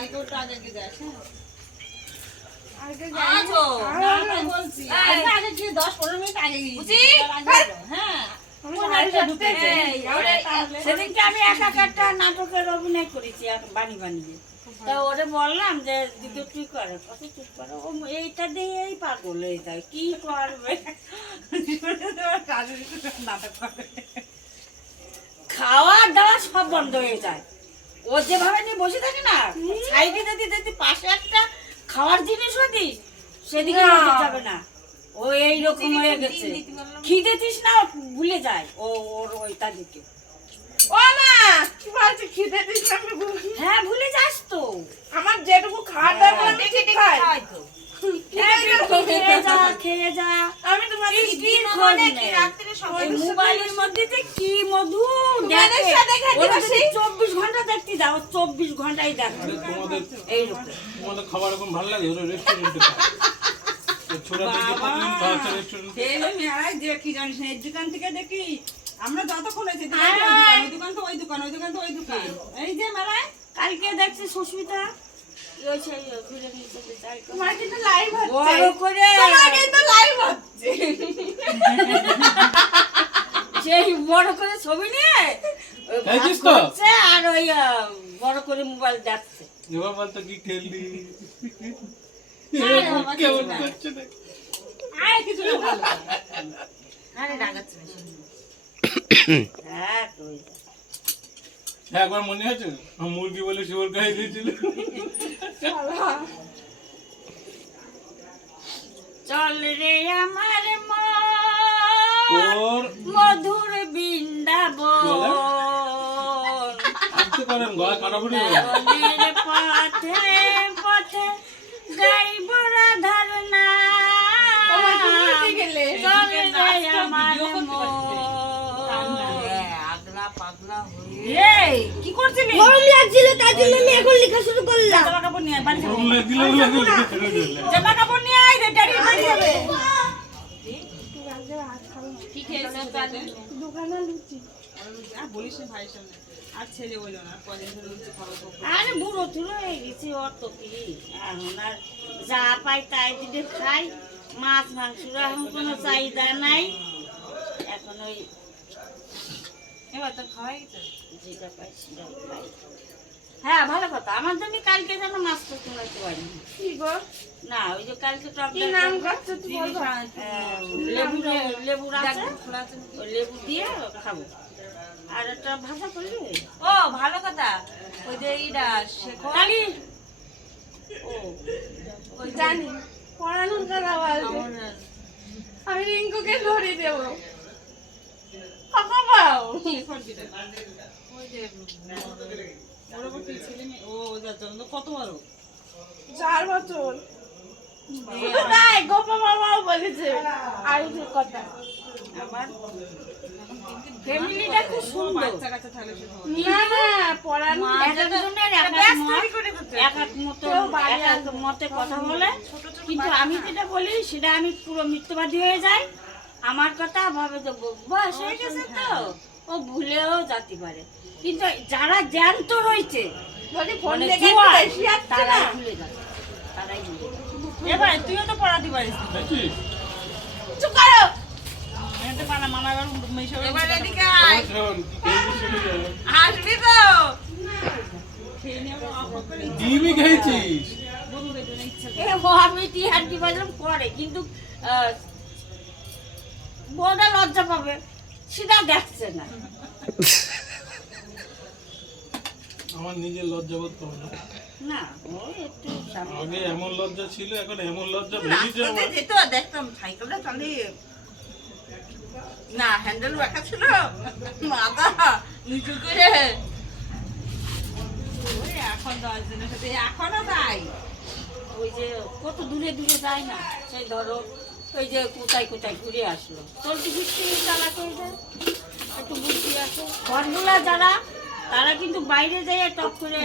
কালকেও তো আগে যাস, আগে বলছি আগে কি 10-15 মিনিট আগে গিয়েছি। হ্যাঁ সেদিনকে আমি একা একটা নাটকের অভিনয় করেছি বানিয়ে তা ওরে বললাম যে দিদি তুই করে কত চুপ করো ও এইটা দিয়ে এই পাগল হয়ে যায় কি করবে নাটক করে খাওয়া দাওয়া সব বন্ধ হয়ে যায় ও যেভাবে নিয়ে বসে থাকে না সাইডে যদি পাশে একটা খাওয়ার জিনিসও দিস সেদিকে নজর যাবে না ও এইরকম হয়ে গেছে খিদে দিস না ভুলে যায় ও ওর ওইটা দিকে ও মা কি বলছিস খিদে দিস না আমি হ্যাঁ ভুলে যাস তো আমার যেটুকু খাওয়ার দরকার আমি ঠিক খাই খেয়ে যা আমি তোমার মোবাইলের মধ্যে যে কি মধু 24 ঘন্টা দেখতে যাও 24 ঘন্টাই দেখো এইরকম তোমাদের খাবার এরকম ভালো লাগে ওরা রেস্টুরেন্টে ছোট থেকে প্রতিদিন খাওয়াচ্ছে রেস্টুরেন্টে কি জানিস না এই দোকান থেকে দেখি আমরা যতক্ষণ হয়েছে ওই দোকান তো ওই দোকান ওই দোকান তো ওই দোকান এই যে মেলায় কালকে দেখছি সুস্মিতা তোমার কিন্তু লাইভ হচ্ছে বড় করে তোমার কিন্তু লাইভ হচ্ছে সেই বড় করে ছবি নিয়ে খাইছিস তো? আর ওই বড় করে মোবাইল দেখছে এবার বলতো কি খেললি বাবা, কেমন কিছু না। করছে না আয় কিছু না ভালো আরে রাগাচ্ছে হ্যাঁ তুই হ্যাঁ একবার মনে আছে মুরগি বলে শিওর খাই দিয়েছিল চল রে আমার তোর মধুর বৃন্দাবন আসতে পারেন গলা কাটাকুটি মনের পথে পথে গাইব রাধার নাম গেলে চল রে আমার কি করছিলি গরম লাগছিল তার জন্য আমি এখন লেখা শুরু করলাম জামা কাপড় নিয়ে আয়, বাড়ি যাবো। দিল জামা কাপড় নিয়ে আয় রে ড্যাডি বাড়ি যাবে কি খেয়েছিস দোকানে লুচি আর বলিস না ভাইয়ের সামনে আর ছেলে বললো না কদিন ধরে লুচি খাবো আরে বুড়ো থুড়ো হয়ে গেছি ওর তো কি এখন আর যা পাই তাই দিতে খাই মাছ মাংসের এখন কোনো চাহিদা নাই এখন ওই এবার তো খাওয়াই গেছে যেটা পাই সেটাই খাই হ্যাঁ ভালো কথা আমার জন্য কালকে যেন মাছ তো কিনাতে পারি কি গো না ওই যে কালকে টক কি নাম করছো তুই বলবা লেবু আছে ওই লেবু দিয়ে খাবো আর একটা ভাজা করলে ও ভালো কথা ওই যে এইটা শেখো কালি ও ওই জানি পড়ানোর কথা বলছে আমি রিঙ্কুকে ধরে দেবো কথা পাও শেখর দিতে ওই যে পরবর্তী ছেলে মেয়ে ও যা জন্য কত বড় 4 বছর শুধু তাই গোপা মামাও বলেছে আর কথা আমার ফ্যামিলিটা খুব সুন্দর বাচ্চা কাচ্চা থাকলে সে খাওয়া না না পড়ানো এক একজনের এক এক মতো এক এক মতে কথা বলে কিন্তু আমি যেটা বলি সেটা আমি পুরো মিথ্যাবাদী হয়ে যাই আমার কথা ভাবে যে বয়স হয়ে গেছে তো ও ভুলেও যেতে পারে কিন্তু যারা জ্ঞান্ত রয়েছে বলি ফোন মানে দেখে জুয়া, বেশি আসছে না তারাই ভুলে যায় তারাই ভুলে যায় এবার তুইও তো পড়াতে পারিস দেখছিস চুপ করো এতে পানা মামা এবার মেশাবে এবার এদিকে শোন, কি খেলবি শুনে যাও। আসবি তো খেয়ে নেবো অফ করে ডিমই খেয়েছিস বন্ধুদের জন্য ইচ্ছা আমি টি হাড্ডি বাজলাম করে কিন্তু বউটা লজ্জা পাবে সেটা দেখছে না আমার নিজের লজ্জা বোধ করে না না ও একটু সামনে আগে এমন লজ্জা ছিল এখন এমন লজ্জা ভেঙেছে আমার। যেত দেখতাম সাইকেলটা চালিয়ে না হ্যান্ডেল রাখা ছিল মাথা নিচু করে ওই এখন 10 দিনের সাথে এখনো তাই ওই যে কত দূরে দূরে যায় না সেই ধরো ওই যে কোথায় কোথায় ঘুরে আসলো চলতে ফিরতে চালাতে হয়ে যায় একটু বুদ্ধি আছে ঘরগুলা যারা তারা কিন্তু বাইরে যায় টপ করে